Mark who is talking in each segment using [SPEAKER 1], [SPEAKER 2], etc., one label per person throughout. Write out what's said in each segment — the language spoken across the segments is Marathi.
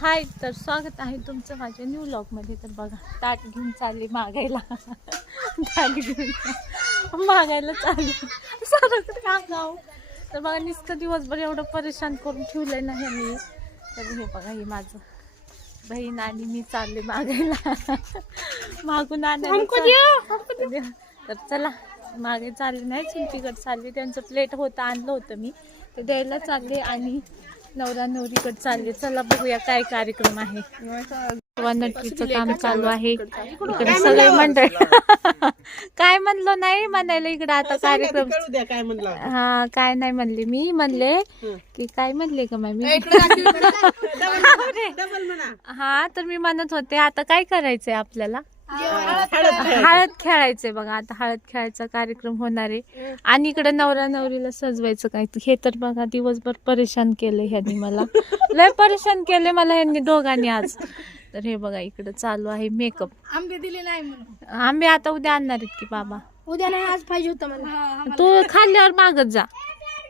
[SPEAKER 1] हाय तर स्वागत आहे तुमचं माझ्या न्यू मध्ये. तर बघा ताट घेऊन चालली मागायला. ताट घेऊन मागायला चालली. सरक का गाव तर बघा नुसतं दिवसभर एवढं परेशान करून ठेवलंय ना ह्यांनी. तर हे बघा हे माझं बहीण आणि मी चालले मागायला. मागून आणायला. तर चला मागे चालले नाही चिंटीकडे चालले. त्यांचं प्लेट होतं आणलं होतं मी. तर द्यायला चालले आणि नवरा नवरीकडे चालले. चला बघूया काय कार्यक्रम आहे. नटकीचं काम चालू आहे. इकडे सगळे मंडळ. काय म्हणलो नाही म्हणायला इकडे आता कार्यक्रम. हा काय नाही म्हणले. मी म्हणले की काय म्हणले का मी हा तर मी म्हणत होते आता काय करायचंय आपल्याला? हळद खेळायचंय बघा आता हळद खेळायचा कार्यक्रम होणार आहे. आणि इकडे नवरा नवरीला सजवायचं काय? हे तर बघा दिवसभर परेशान केलं ह्यांनी मला. लय परेशान केले मला ह्यांनी दोघांनी आज. तर हे बघा इकडे चालू आहे मेकअप
[SPEAKER 2] आंबे दिले नाही म्हणून.
[SPEAKER 1] आंबे आता उद्या आणणार आहेत की बाबा?
[SPEAKER 2] उद्या नाही आज पाहिजे होतं मला.
[SPEAKER 1] तू खाल्ल्यावर मागत जा.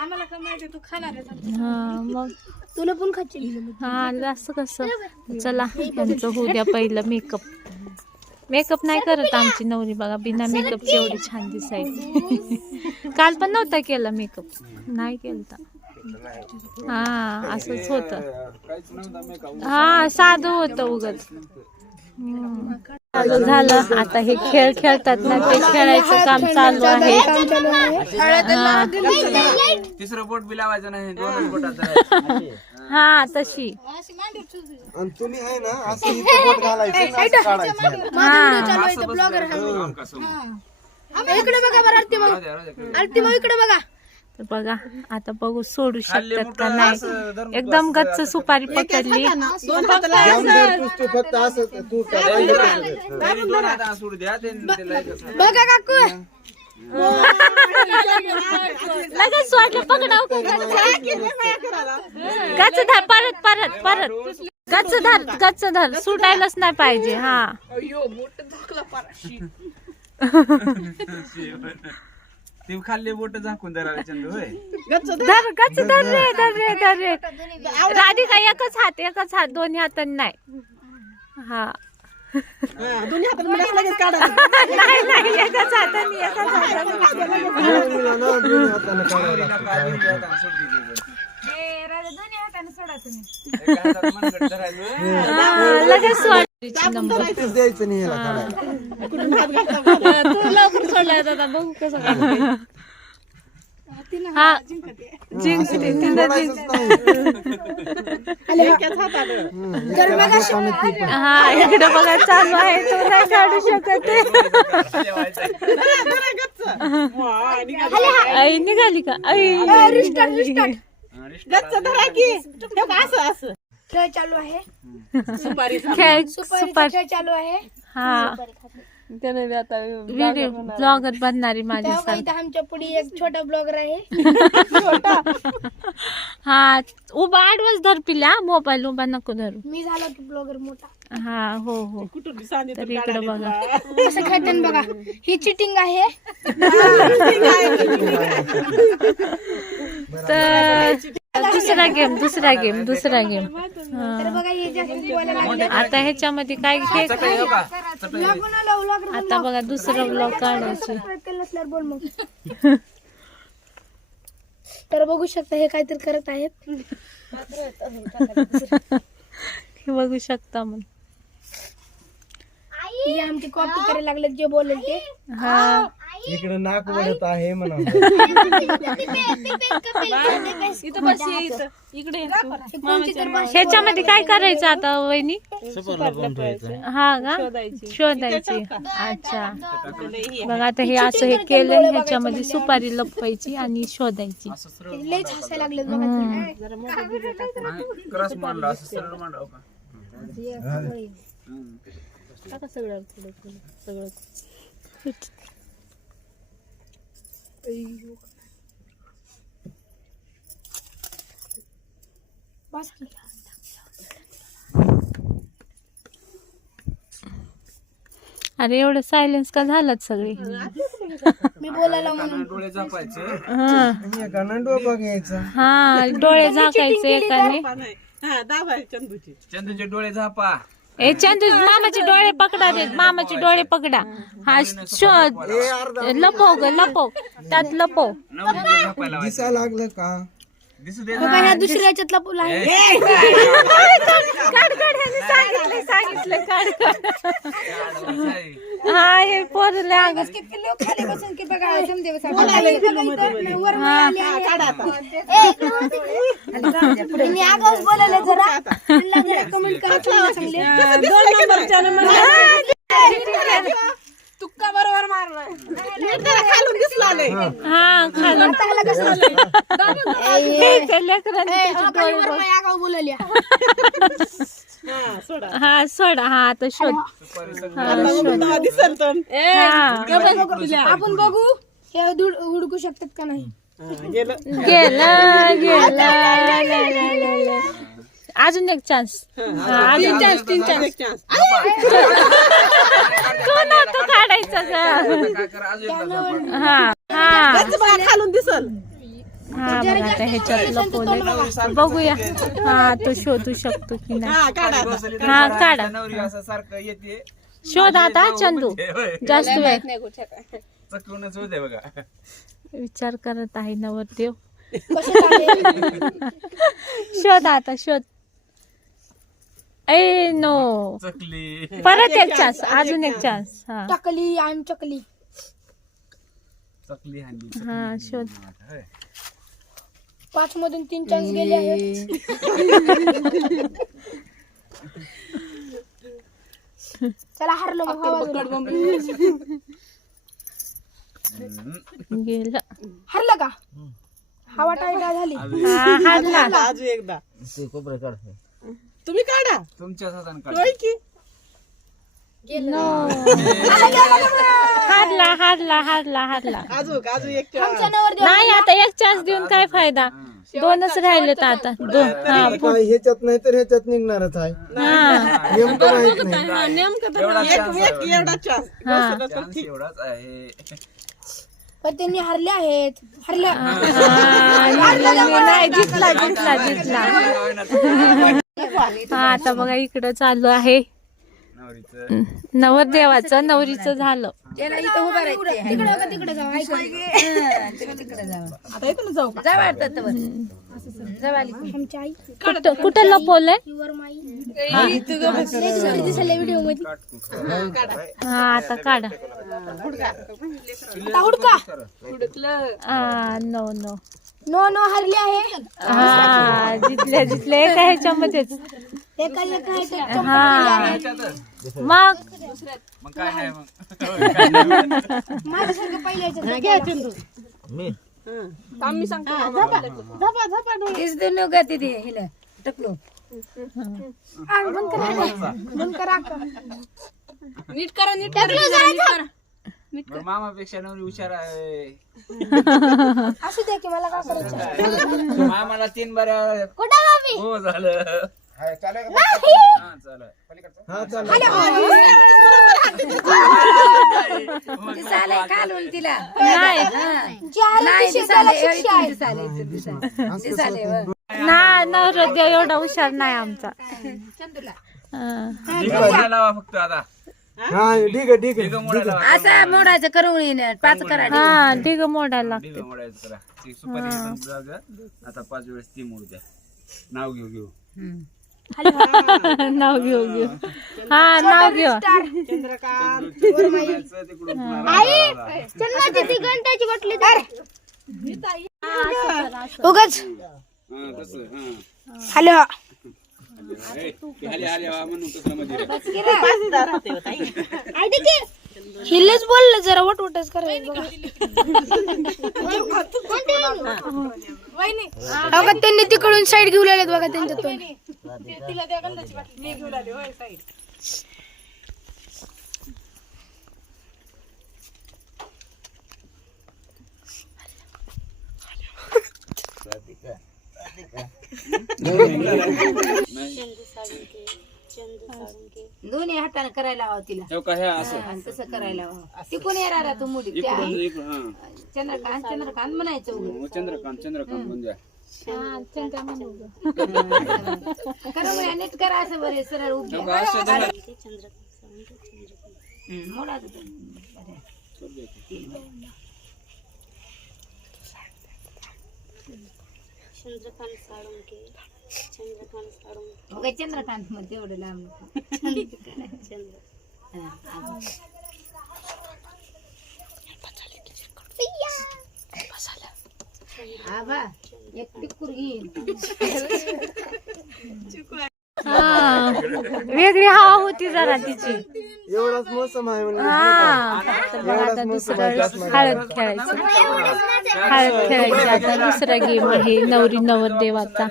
[SPEAKER 2] आम्हाला माहिती तू खाणार
[SPEAKER 1] हा मग.
[SPEAKER 2] तुला पण खाची
[SPEAKER 1] हा असं कसं? चला. त्यांचं होऊ द्या पहिलं मेकअप मेकअप नाही करत आमची नवरी बघा बिना मेकअपची एवढी छान दिसायची. काल पण नव्हता केला मेकअप. नाही केलता. हा असंच होत. हा साधं होतं उगच. हम्म. चालू झालं. आता हे खेळ खेळतात ना ते खेळायचं काम चालू आहे. हा.
[SPEAKER 3] तिसरं बोट बी लावायचं नाही
[SPEAKER 1] हा तशी.
[SPEAKER 4] आणि तुम्ही आहे ना असं इथं बोट घालायचं आणि असं काढायचं.
[SPEAKER 1] हा.
[SPEAKER 2] ब्लॉगर इकडे बघा बरं आरती मग आरती मग इकडे बघा.
[SPEAKER 1] तर बघा आता बघू सोडू शकतात का नाही. एकदम गच्च सुपारी पकडली.
[SPEAKER 4] जाम फक्त असं तू.
[SPEAKER 2] बघा. काकू.
[SPEAKER 1] लगेच सोडलं पकडाव गच्च धर परत परत परत. गच्च धर गच्च धर. सुटायलाच नाही पाहिजे हा.
[SPEAKER 3] ते खाल्ले बोट झाकून धरावे चंदू होय.
[SPEAKER 1] धर. गच्च धर रे धर रे धर रे. राधिका एकच हात एकच हात दोन्ही हातांनी नाही. हा.
[SPEAKER 5] दोन्ही हातात म्हणजे असं लगेच काढायचं
[SPEAKER 1] नाही नाही एकच हाताने एकच हा, लगेच सोड.
[SPEAKER 4] तेच द्यायचं नाही काढायला.
[SPEAKER 1] तू लवकर सोडलाय आता बघू कसं. हा. जिंकते. हा इकडे बघा चालू आहे. तो नाही काढू शकत. आई निघाली का? आई. निघाली.
[SPEAKER 5] गच्च धरा की. बघ, असं असं.
[SPEAKER 2] खेळ चालू आहे.
[SPEAKER 5] सुपारी
[SPEAKER 1] खेळ सुपर
[SPEAKER 2] खेळ चालू आहे.
[SPEAKER 1] हा. व्हिडिओ ब्लॉगर बनणारी माझी
[SPEAKER 2] तेव्हा
[SPEAKER 1] सर
[SPEAKER 2] इथं आमच्या पुढे एक छोटा ब्लॉगर आहे.
[SPEAKER 1] हा उभा आडवच धर पिल्या मोबाईल उभा नको धरू.
[SPEAKER 2] मी झालो की ब्लॉगर मोठा.
[SPEAKER 1] हा हो हो.
[SPEAKER 5] कुठून बी सांगितलं
[SPEAKER 1] इकडे बघा.
[SPEAKER 2] असं खेळते बघा. ही चिटिंग आहे.
[SPEAKER 1] तर दुसरा गेम दुसरा गेम दुसरा गेम
[SPEAKER 2] तर बघा हे जास्त बोलायला लागले
[SPEAKER 1] आता ह्याच्यामध्ये काय हे. आता बघा दुसरं ब्लॉग काढायचे.
[SPEAKER 2] नसल्यावर बोल मग. तर बघू शकता हे काहीतरी करत आहेत.
[SPEAKER 1] हे बघू शकता मग
[SPEAKER 2] हे आमची कॉपी करायला लागले जे बोलेल ते.
[SPEAKER 1] हा.
[SPEAKER 4] इकडे नाक वळत आहे म्हणा.
[SPEAKER 2] कोणची तर भाषा
[SPEAKER 1] ह्याच्यामध्ये काय करायचं आता वहिनी? हा का? शोधायची. अच्छा. बघा आता हे असं हे केलं ह्याच्यामध्ये सुपारी लपवायची आणि शोधायची.
[SPEAKER 2] लयच हसायला लागले बघा
[SPEAKER 3] नाही, क्रॉस मांडला असं सरळ मांडावं का?
[SPEAKER 1] अरे एवढं सायलेन्स का झालात सगळे?
[SPEAKER 2] मी बोलायला म्हणून.
[SPEAKER 3] डोळे झापायचे
[SPEAKER 1] हा.
[SPEAKER 4] एकानं डोकं घ्यायचं.
[SPEAKER 1] हा डोळे झाकायचे एकाने.
[SPEAKER 5] हा दाबा चंदूची.
[SPEAKER 3] चंदूचे डोळे झापा.
[SPEAKER 1] ए चंदू मामाचे डोळे पकडा रे मामाचे डोळे पकडा. हा शोध लपव ग लपव. त्यात लपव.
[SPEAKER 4] दिसा लागलं का?
[SPEAKER 3] दिसू दे
[SPEAKER 2] बघा ह्या दुसऱ्या याच्यातला पुला आहे
[SPEAKER 1] काढ काढ ह्याने सांगितलंय सांगितलंय काढ काढ. हा हे पोरले अग
[SPEAKER 2] खाली बसून की बघा समजे वर मी आगाऊच बोलायला जरा. कमेंट करा चांगले चांगले
[SPEAKER 5] दोन नंबरच्या नंबर तुक्का बरोबर खालून दिसला नाही
[SPEAKER 1] हा खालून.
[SPEAKER 2] चांगला कसं
[SPEAKER 1] हे
[SPEAKER 2] हा,
[SPEAKER 5] हा सोडा.
[SPEAKER 1] हा सोड हा आता शोध.
[SPEAKER 2] आपण बघू हे हुडकू शकतात का नाही?
[SPEAKER 5] गेलं.
[SPEAKER 1] गेलं. अजून एक चान्स अजून चान्स तीन चान्स तू काढायचा. हा हा.
[SPEAKER 5] खालून दिसल.
[SPEAKER 1] हा बघा आता ह्याच्यात लपवलंय बघूया. हा तो शोधू शकतो की नाही.
[SPEAKER 5] हा काढा
[SPEAKER 1] हा,
[SPEAKER 3] सारखं येते.
[SPEAKER 1] शोध आता चंदू.
[SPEAKER 3] होय.
[SPEAKER 1] जास्त वेळ. विचार करत आहे नवरदेव? शोध आता शोध. ए नो.
[SPEAKER 3] चकली.
[SPEAKER 1] परत एक चान्स अजून एक चान्स हा.
[SPEAKER 2] टकली आणि चकली.
[SPEAKER 3] चकली
[SPEAKER 1] हा शोध.
[SPEAKER 2] पाच मधून तीन चान्स गेले आहेत. चला हरलो मग.
[SPEAKER 1] गेलं.
[SPEAKER 2] हरलं का? हवा टाळटा झाली.
[SPEAKER 1] हा
[SPEAKER 5] तुम्ही काढा.
[SPEAKER 3] तुमच्याच हाताने
[SPEAKER 5] होय
[SPEAKER 3] काढ
[SPEAKER 5] की
[SPEAKER 1] नो हारला हारला हारला हारला
[SPEAKER 5] एक.
[SPEAKER 2] आमच्या
[SPEAKER 1] नाही आता एक चान्स देऊन काय फायदा? दोनच राहिलेत आता. दोन हा.
[SPEAKER 4] काय ह्याच्यात नाही तर ह्याच्यात निघणारच आहे.
[SPEAKER 1] हा.
[SPEAKER 4] नेमकं माहीत नाही.
[SPEAKER 5] नेमकं तर
[SPEAKER 3] एवढा
[SPEAKER 5] एक
[SPEAKER 3] chance
[SPEAKER 5] एक एवढा chance.
[SPEAKER 1] हा.
[SPEAKER 5] बसलं तर
[SPEAKER 3] चान्स
[SPEAKER 5] ठीक.
[SPEAKER 3] एवढाच आहे.
[SPEAKER 2] पण त्यांनी हरले आहेत. हरल्या
[SPEAKER 1] नाही जिंकला जिंकला जिंकला. हा आता बघा इकडं चालू आहे.
[SPEAKER 3] नवरीचं.
[SPEAKER 1] नवरदेवाचं नवरीचं झालं.
[SPEAKER 2] तिकडे बघा तिकडे जाऊ. ऐका
[SPEAKER 5] आता इथून जाऊ का?
[SPEAKER 2] आमची आई.
[SPEAKER 1] कुठं कुठं लपवलंय?
[SPEAKER 2] युवर माई. दिसले व्हिडिओमध्ये
[SPEAKER 1] हा आता काढा.
[SPEAKER 2] आता हुडका.
[SPEAKER 1] हा नो नो
[SPEAKER 2] नो नो हरले आहे.
[SPEAKER 1] हा जितल्या जितल्या एका ह्याच्यामध्येच.
[SPEAKER 2] एका एका आहे ते
[SPEAKER 1] हा. मग?
[SPEAKER 3] मग काय नाही मग.
[SPEAKER 2] माझ्यासारखं पहिल्या याच्यात
[SPEAKER 5] आम्ही सांगतो झपा झपा डोळे.
[SPEAKER 2] आ, बंद करा बंद करा.
[SPEAKER 5] नीट करा नीट
[SPEAKER 2] टाकलं
[SPEAKER 3] बरं, मामापेक्षा नवरी हुशार आहे.
[SPEAKER 2] असू द्या की मला काय करायचं
[SPEAKER 3] मामाला तीन बऱ्या
[SPEAKER 2] कुठं मामी
[SPEAKER 3] हो झालं.
[SPEAKER 4] हाय, चालेल का?
[SPEAKER 3] हा चालेल
[SPEAKER 4] हा चालेल
[SPEAKER 1] नाही.
[SPEAKER 2] जी आली ती शेताला शिक्षा आहे
[SPEAKER 1] ना नवरदेव एवढा हुशार नाही आमचा. हा.
[SPEAKER 3] लावा फक्त आता.
[SPEAKER 4] हा ठीक आहे ठीक आहे
[SPEAKER 3] ढिगं मोडा लावा
[SPEAKER 6] असं मोडायचं करून पाच करा
[SPEAKER 1] हा ढिग मोडायला लागते
[SPEAKER 3] ढिगं मोडायचं करा ती सुपारी इथून जागा. आता पाच वेळेस ती मोडू द्या नाव घेऊ घेऊ
[SPEAKER 1] नाव घेऊ घेऊ हा नाव घेऊ
[SPEAKER 3] तिकडून पुन्हा
[SPEAKER 2] घंटाची बाटली उगाच
[SPEAKER 3] हा, तसं, हा.
[SPEAKER 2] हॅलो
[SPEAKER 3] मध्ये
[SPEAKER 2] हिल्लेच बोललं जरा वटवटच करायचं बघा. त्यांनी तिकडून साईड घेऊन आलेत बघा त्यांच्यातून
[SPEAKER 5] मी
[SPEAKER 6] दोन्ही हाताने करायला हवं तिला.
[SPEAKER 3] ठेव का ह्या असं.
[SPEAKER 6] आणि तसं करायला हवं. तिकून येणार तू मुडी त्या
[SPEAKER 3] इकडून इकडून हा.
[SPEAKER 6] चंद्रकांत चंद्रकांत म्हणायचं उगाच.
[SPEAKER 3] मग चंद्रकांत चंद्रकांत म्हणून द्या.
[SPEAKER 1] हा चंद्रा गं.
[SPEAKER 6] नीट करा असं बरे सरळ
[SPEAKER 3] असं धरा.
[SPEAKER 6] हम्म, मोडा तो. बरं.
[SPEAKER 7] चंद्रकांत साळुंके चंद्रकांत साळुंके
[SPEAKER 6] चंद्रकांत मध्ये एवढं लांब नको.
[SPEAKER 7] चंद्र
[SPEAKER 6] हा, अजून. आबा एक टिक्कुर घेईन
[SPEAKER 1] हा. वेगळी हवा होती जरा तिची.
[SPEAKER 4] एवढाच मोसम आहे म्हणून
[SPEAKER 1] हा. तर बघ आता दुसरं हळद खेळायचं. हळद खेळायचं. आता दुसरा गेम आहे. नवरी नवरदेवाचा.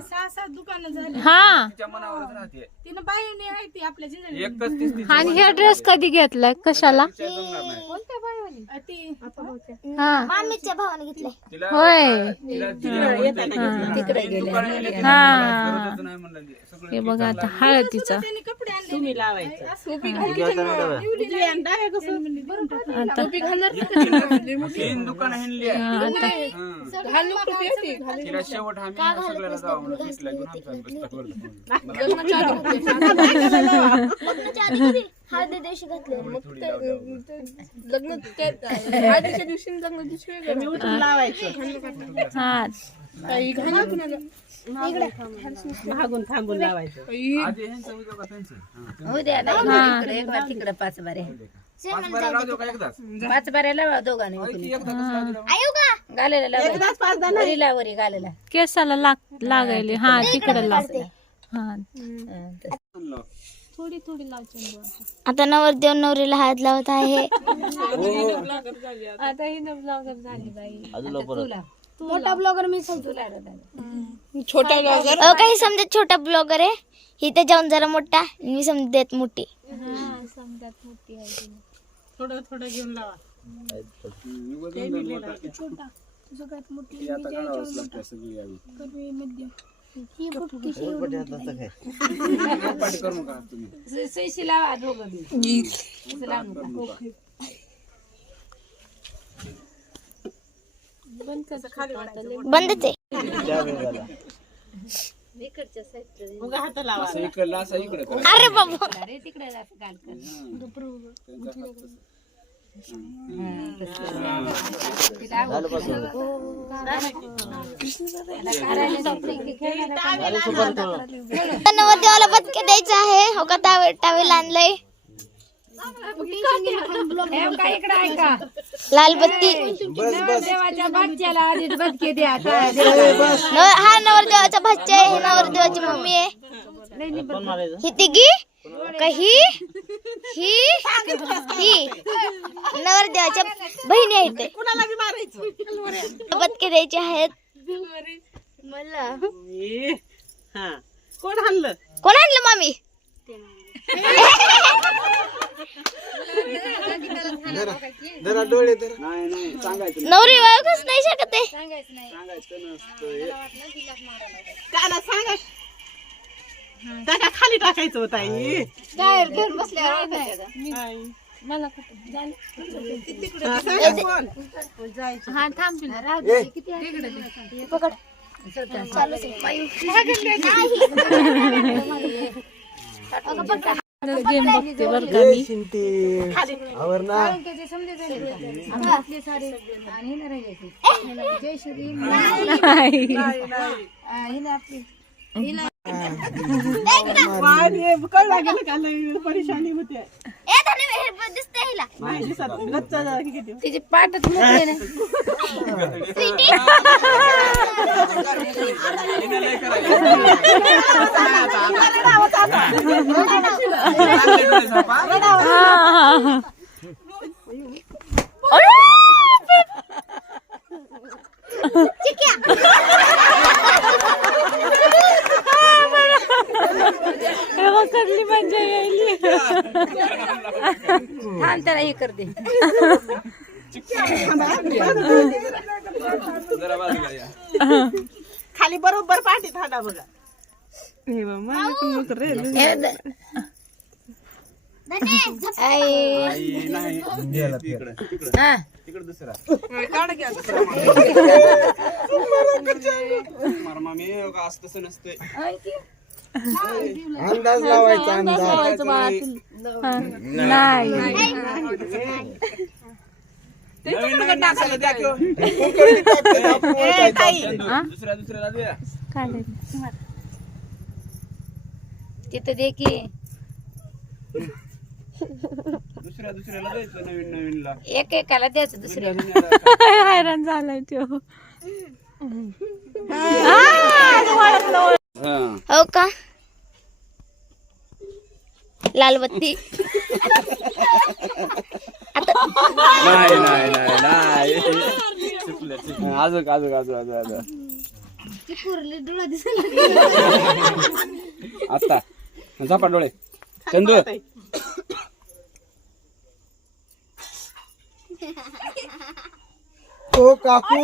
[SPEAKER 5] सहा सात दुकानं झाली.
[SPEAKER 1] हा.
[SPEAKER 3] तिच्या मनावरच राहते.
[SPEAKER 5] तिनं बाईने आहे ती आपल्या जिंजणी
[SPEAKER 3] एकच तीस तीस
[SPEAKER 1] आणि हे ड्रेस कधी घेतलाय? कशाला?
[SPEAKER 3] जमणार नाही.
[SPEAKER 5] कोणत्या बाईवाली? ती.
[SPEAKER 1] हा.
[SPEAKER 7] मामीच्या भावाने घेतलंय.
[SPEAKER 3] तिला
[SPEAKER 1] होय.
[SPEAKER 3] तिला तिकडे गेले
[SPEAKER 1] हा.
[SPEAKER 3] नाही म्हणलं ते. सगळं
[SPEAKER 1] हे. बघा आता हळदीचा
[SPEAKER 5] तिने कपडे आणले. तुम्ही लावायचं. डाव्या कसं
[SPEAKER 1] आता
[SPEAKER 3] तीन दुकान हिंडली आहे.
[SPEAKER 1] आता.
[SPEAKER 3] तिला शेवट आम्ही सगळ्याला जाऊ म्हणून फिटला घेऊन आमचा बसला वरती.
[SPEAKER 7] लग्नाच्या आधी किती हळदी दिवशी घातले मग
[SPEAKER 3] थोडी.
[SPEAKER 1] हा.
[SPEAKER 3] त्यांचं? हं.
[SPEAKER 6] हो द्या ना इकडे. एक बार तिकडे पाच बारे.
[SPEAKER 3] पाच बाऱ्या लावू
[SPEAKER 6] दोघांनी
[SPEAKER 3] लावू.
[SPEAKER 6] वरी
[SPEAKER 1] केसाला लाग लागायले. हा तिकडे लाग हा
[SPEAKER 6] तसं.
[SPEAKER 3] म्हणलं.
[SPEAKER 1] थोडी थोडी लाव चंदू
[SPEAKER 7] आता. नवरदेव नवरीला हात लावत आहे.
[SPEAKER 1] आता ही न ब्लॉगर झाली बाई.
[SPEAKER 6] तुला.
[SPEAKER 7] मोठा ब्लॉगर मी
[SPEAKER 6] तुला रे दादा.
[SPEAKER 7] अ काही समजत छोटा ब्लॉगर आहे? ही तर जाऊन जरा मोठा आणि मी समजत मोठी.
[SPEAKER 1] हा समजात मोठी आहे ती.
[SPEAKER 5] थोडं थोडं घेऊन लावा.
[SPEAKER 3] हं, उगाच दोन दोन मोठा. ती आता
[SPEAKER 6] काढायला जाते की? खेळायला
[SPEAKER 7] तर नवरदेवाला बदके द्यायचं आहे. हो का टावेल टावेल आणलंय?
[SPEAKER 6] हे का इकडे ऐका
[SPEAKER 7] लाल बत्ती
[SPEAKER 6] देवाच्या बाच्याला आधी बदके द्या काय
[SPEAKER 7] न- हा नवरदेवाचा भाची आहे ही नवरदेवाची मम्मी आहे. ही तिघी का ही? ही ही. नवरदेवाच्या बहिणी आहेत ते.
[SPEAKER 5] कुणाला बी मारायचं?
[SPEAKER 7] बदके द्यायचे आहेत. मला.
[SPEAKER 5] हा. कोण हल्लं
[SPEAKER 7] कोण आणलं मामी?
[SPEAKER 4] जरा डोळे तर
[SPEAKER 3] नाही नाही सांगायचं
[SPEAKER 7] नवरी ओळखच नाही शकत आहे
[SPEAKER 3] सांगायचं नसतं. हे.
[SPEAKER 5] त्याला सांगा. त्याच्याखाली टाकायचं होतं आई
[SPEAKER 1] मला कुठं? झालं
[SPEAKER 5] हा, सांगा. कोण?
[SPEAKER 1] हा थांब
[SPEAKER 7] पकड.
[SPEAKER 1] गेम बघते बर का मी.
[SPEAKER 4] शिंटी आवर ना.
[SPEAKER 5] का लई परेशानी होते.
[SPEAKER 6] तिची पाठच मोकळी
[SPEAKER 1] हे कसली मजा यायली
[SPEAKER 6] थांब त्याला हे कर दे.
[SPEAKER 3] जरा बाजूला या.
[SPEAKER 5] खाली बरोबर पाठी थांडा बघा. हे बाबा, रे.
[SPEAKER 3] दुसरा. का असं तसं नसतंय.
[SPEAKER 4] अंदाज लावायचा अंदाज
[SPEAKER 1] लावायचं बाळा तुला. नाही.
[SPEAKER 6] तिथं दे की.
[SPEAKER 3] दुसऱ्या दुसऱ्याला द्यायचं नवीन नवीनला.
[SPEAKER 6] एक एकाला द्यायचं दुसऱ्या
[SPEAKER 1] हैराण झालाय तो.
[SPEAKER 3] हा.
[SPEAKER 2] हो. का? लालबत्ती.
[SPEAKER 3] नाही नाही नाही नाही. अजून अजून अजून अजून अजून आता झापा डोळे. चंदू.
[SPEAKER 4] ओ काकू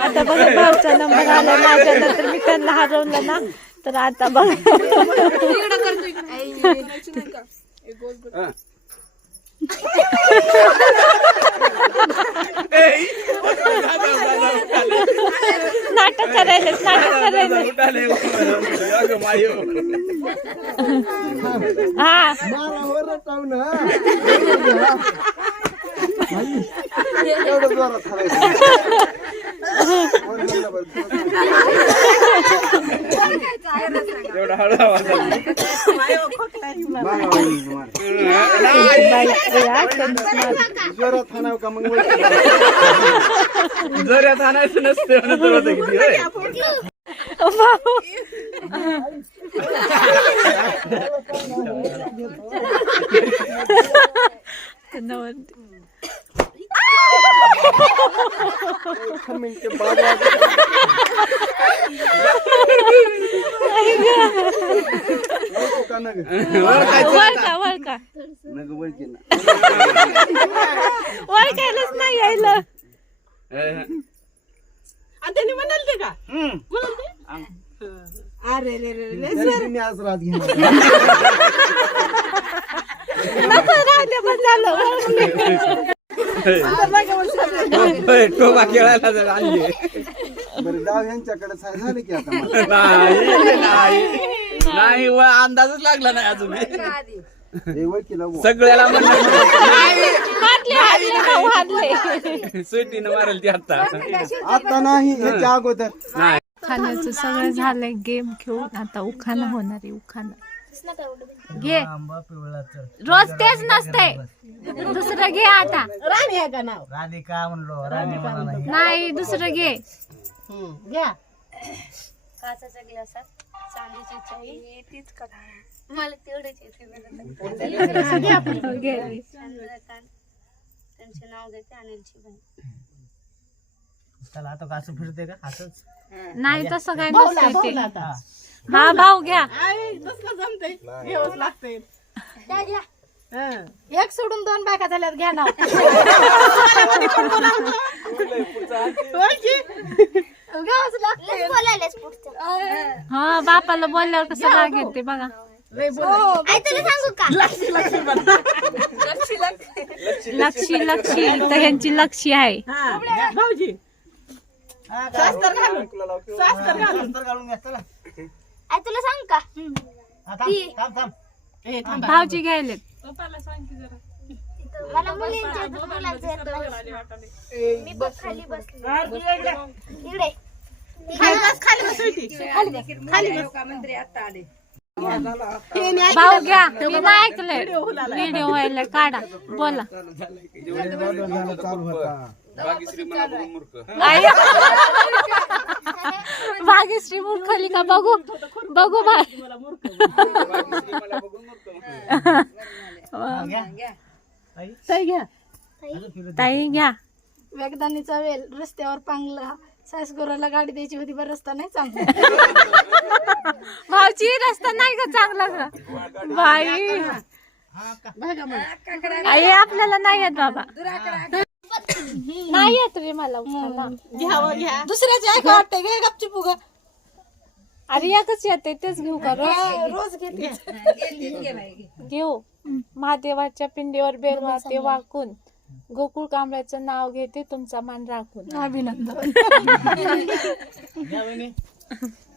[SPEAKER 1] आता बघा भाऊचा नंबर आला माझ्या नंतर मी त्यांना हरवलं ना तर आता बघ
[SPEAKER 3] हा.
[SPEAKER 1] नाटक करायले नाटक करायले. हा.
[SPEAKER 4] एवढं जोरात हाणायचं. जोरात हाणावं का मग?
[SPEAKER 3] जोरात आणायचं नसते होतं किती, होय?
[SPEAKER 1] भाऊ
[SPEAKER 4] बाद का?
[SPEAKER 3] वर
[SPEAKER 1] वर वर नाही यायला.
[SPEAKER 5] आणि त्यांनी म्हणाल ते का अरे रे रे रे
[SPEAKER 4] मी आज रात घेणार
[SPEAKER 1] नको पण झालं.
[SPEAKER 3] टोपा खेळायला जर आणली
[SPEAKER 4] बरं जाऊ यांच्याकडे सा- झालं की आता मला.
[SPEAKER 3] नाही नाही. नाही व अंदाजच लागला नाही अजून.
[SPEAKER 4] हे.
[SPEAKER 3] सगळ्याला म्हणलं मारेल ती आता.
[SPEAKER 4] आता नाही ह्याच्या अगोदर.
[SPEAKER 3] नाही.
[SPEAKER 1] खाण्याचं सगळं झालंय गेम खेळून आता उखाणं होणार आहे उखाणं. घे. रोज तेच नसतंय. दुसरं घे आता.
[SPEAKER 5] राणी आहे का नाव?
[SPEAKER 1] नाही दुसरं घे.
[SPEAKER 5] घ्या.
[SPEAKER 2] काचाच्या ग्लासात चांदीची चाई तीच कथा मला तेवढेच येते बरं.
[SPEAKER 1] घे.
[SPEAKER 2] चंद्रकांत त्यांचे नाव घेते अनिलची बहीण.
[SPEAKER 8] चला आता असं फिरते का? असंच
[SPEAKER 1] नाही तसं काय नसतंय ते हा भाऊ घ्या.
[SPEAKER 5] जमतंय. लागतंय. हं.
[SPEAKER 6] एक सोडून दोन बायका झाल्यात घ्या ना.
[SPEAKER 5] होय की?
[SPEAKER 2] लस बोलायलाच पुढचं.
[SPEAKER 1] हा. बापाला बोलल्यावर कसं राग येते बघा.
[SPEAKER 2] आई तुला सांगू का?
[SPEAKER 1] लक्षी लक्षी तर ह्यांची लक्षी आहे.
[SPEAKER 5] हा. भाऊजी. शास्त्र घालून शास्त्र घालून
[SPEAKER 8] तर काढून घ्या चला
[SPEAKER 2] आई तुला सांगू का
[SPEAKER 8] हा, थांब थांब थांब
[SPEAKER 5] ए, थांबा.
[SPEAKER 1] भाऊजी घ्यायले
[SPEAKER 2] मला मुलींच्या मुलांचं येत नाही. मी बघ खाली बसली इकडे
[SPEAKER 5] खाली बस खाली बस स्वीटी. खाली बस हे नाही
[SPEAKER 1] भाऊ घ्या मी नाही ऐकलंय व्हिडिओ व्हायला काढा बोला
[SPEAKER 4] झालं चालू होता
[SPEAKER 3] भाग्यश्री मला बघून मूर्ख.
[SPEAKER 1] आई. भाग्यश्री मूर्खली का? बघू. बघू बा
[SPEAKER 3] भाग्यश्री मला बघून मूर्ख.
[SPEAKER 5] ताई घ्या.
[SPEAKER 1] ताई. घ्या.
[SPEAKER 6] वेगदानीचा वेल रस्त्यावर पांगला. सासगोराला गाडी द्यायची होती बरं रस्ता नाही चांगला.
[SPEAKER 1] भाऊची रस्ता नाही का चांगला? का? बाई आई आपल्याला नाही येत बाबा. नाही येत रे मला उचलायला.
[SPEAKER 6] घ्यावं घ्या दुसऱ्याचे ऐका वाटतंय घे गपचूप उगा.
[SPEAKER 1] अरे एकच येते तेच घेऊ का रोज?
[SPEAKER 6] रोज घेते.
[SPEAKER 1] घेऊ. महादेवाच्या पिंडीवर बेल वाहते वाकून. गोकुळ कांबळ्याचं नाव घेते तुमचा मान राखून.
[SPEAKER 2] अभिनंदन.